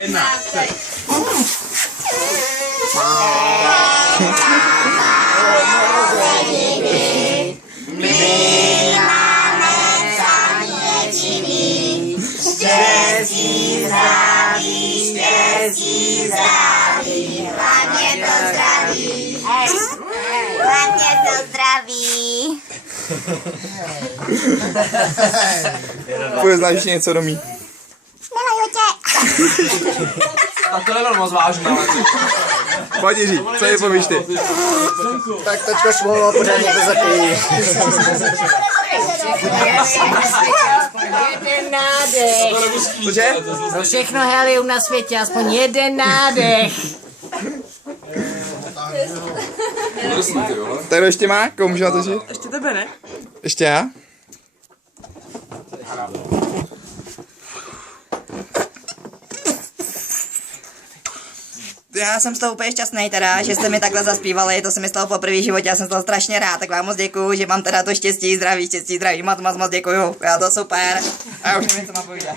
Hlavně to zdraví. Poznáš něco do mý. Miluju tě. Tak to nebyl moc vážný, ale... Pojď Jiří, co je povíš ty? Tak teďka šmolilo pořádně to zapíjí. Jeden nádech. Cože? Pro všechno helium na světě, aspoň jeden nádech. Tak kdo ještě má? Komu můžu natočit? Ještě tebe, ne? Ještě já? Já jsem z toho úplně šťastný teda, že jste mi takhle zaspívali, to se mi stalo poprvé v životě, já jsem z toho strašně rád, tak vám moc děkuju, že mám teda to štěstí, zdraví, moc děkuju, já to super. A já už nevím, co mám povídat.